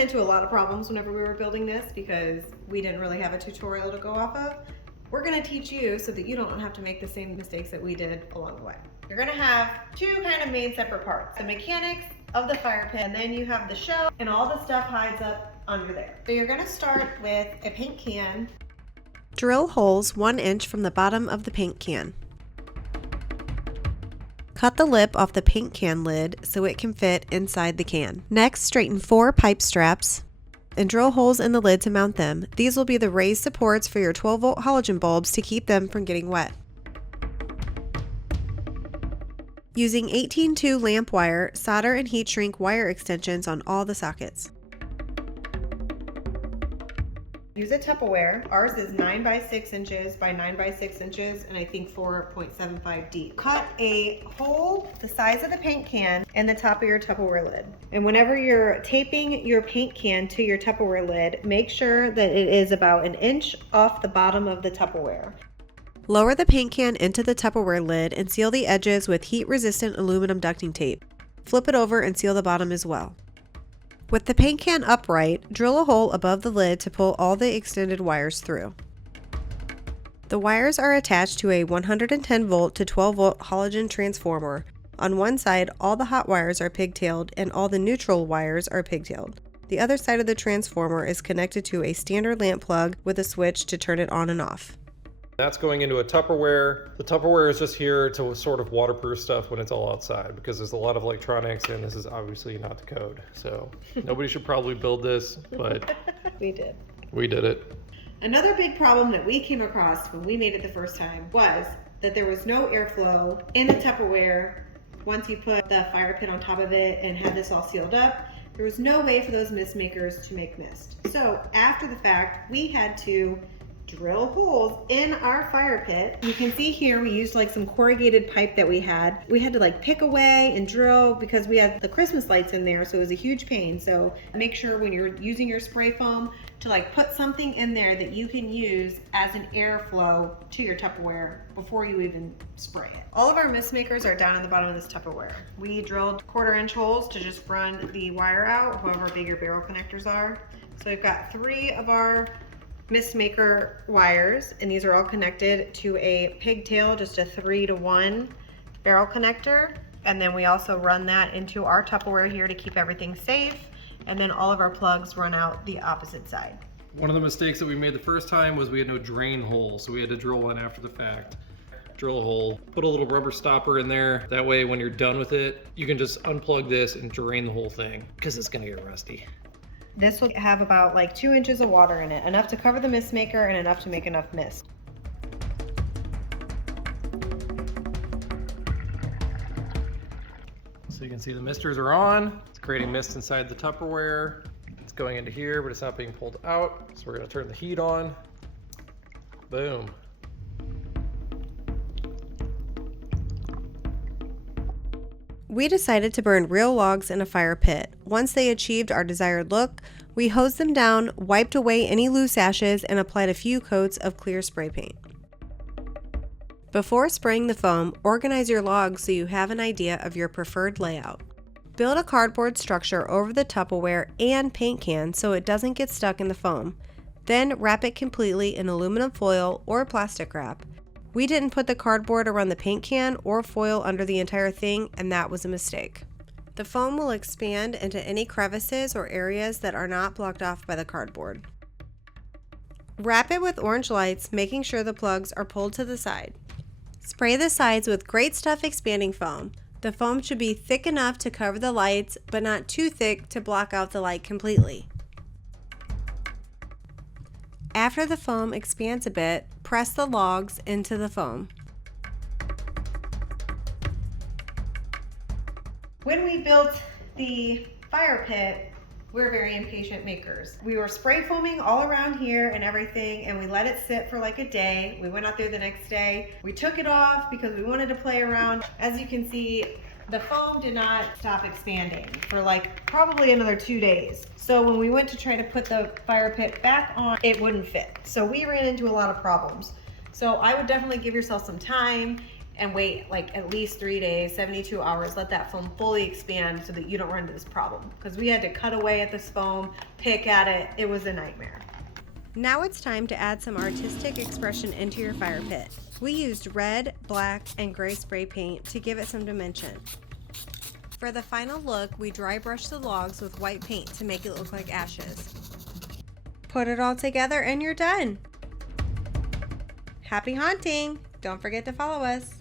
into a lot of problems whenever we were building this because we didn't really have a tutorial to go off of. We're gonna teach you so that you don't have to make the same mistakes that we did along the way. You're gonna have two kind of main separate parts, the mechanics of the fire pit, and then you have the shell and all the stuff hides up under there. So you're gonna start with a paint can. Drill holes 1 inch from the bottom of the paint can. Cut the lip off the paint can lid so it can fit inside the can. Next, straighten 4 pipe straps and drill holes in the lid to mount them. These will be the raised supports for your 12-volt halogen bulbs to keep them from getting wet. Using 18-2 lamp wire, solder and heat shrink wire extensions on all the sockets. Use a Tupperware. Ours is 9 by 6 inches by 9 by 6 inches and I think 4.75 deep. Cut a hole the size of the paint can in the top of your Tupperware lid. And whenever you're taping your paint can to your Tupperware lid, make sure that it is about 1 inch off the bottom of the Tupperware. Lower the paint can into the Tupperware lid and seal the edges with heat-resistant aluminum ducting tape. Flip it over and seal the bottom as well. With the paint can upright, drill a hole above the lid to pull all the extended wires through. The wires are attached to a 110 volt to 12 volt halogen transformer. On one side, all the hot wires are pigtailed and all the neutral wires are pigtailed. The other side of the transformer is connected to a standard lamp plug with a switch to turn it on and off. That's going into a Tupperware. The Tupperware is just here to sort of waterproof stuff when it's all outside because there's a lot of electronics and this is obviously not the code. So nobody should probably build this, but We did. we did it. Another big problem that we came across when we made it the first time was that there was no airflow in the Tupperware once you put the fire pit on top of it and had this all sealed up. There was no way for those mist makers to make mist. So after the fact, we had to drill holes in our fire pit. You can see here we used like some corrugated pipe that we had. We had to like pick away and drill because we had the Christmas lights in there, so it was a huge pain. So make sure when you're using your spray foam to like put something in there that you can use as an airflow to your Tupperware before you even spray it. All of our mist makers are down in the bottom of this Tupperware. We drilled 1/4 inch holes to just run the wire out, however big your barrel connectors are. So we've got 3 of our mist maker wires, and these are all connected to a pigtail, just a 3-to-1 barrel connector. And then we also run that into our Tupperware here to keep everything safe. And then all of our plugs run out the opposite side. One of the mistakes that we made the first time was we had no drain hole, so we had to drill one after the fact. Drill a hole, put a little rubber stopper in there. That way when you're done with it, you can just unplug this and drain the whole thing because it's gonna get rusty. This will have about like 2 inches of water in it, enough to cover the mist maker and enough to make enough mist. So you can see the misters are on. It's creating mist inside the Tupperware. It's going into here, but it's not being pulled out. So we're gonna turn the heat on. Boom. We decided to burn real logs in a fire pit. Once they achieved our desired look, we hosed them down, wiped away any loose ashes, and applied a few coats of clear spray paint. Before spraying the foam, organize your logs so you have an idea of your preferred layout. Build a cardboard structure over the Tupperware and paint can so it doesn't get stuck in the foam. Then wrap it completely in aluminum foil or plastic wrap. We didn't put the cardboard around the paint can or foil under the entire thing, and that was a mistake. The foam will expand into any crevices or areas that are not blocked off by the cardboard. Wrap it with orange lights, making sure the plugs are pulled to the side. Spray the sides with Great Stuff expanding foam. The foam should be thick enough to cover the lights, but not too thick to block out the light completely. After the foam expands a bit, press the logs into the foam. When we built the fire pit, we're very impatient makers. We were spray foaming all around here and everything, and we let it sit for like a day. We went out there the next day. We took it off because we wanted to play around. As you can see, the foam did not stop expanding for like probably another 2 days. So when we went to try to put the fire pit back on, it wouldn't fit. So we ran into a lot of problems. So I would definitely give yourself some time and wait like at least 3 days, 72 hours, let that foam fully expand so that you don't run into this problem. Because we had to cut away at this foam, pick at it. It was a nightmare. Now it's time to add some artistic expression into your fire pit. We used red, black, and gray spray paint to give it some dimension. For the final look, we dry brushed the logs with white paint to make it look like ashes. Put it all together and you're done! Happy haunting! Don't forget to follow us.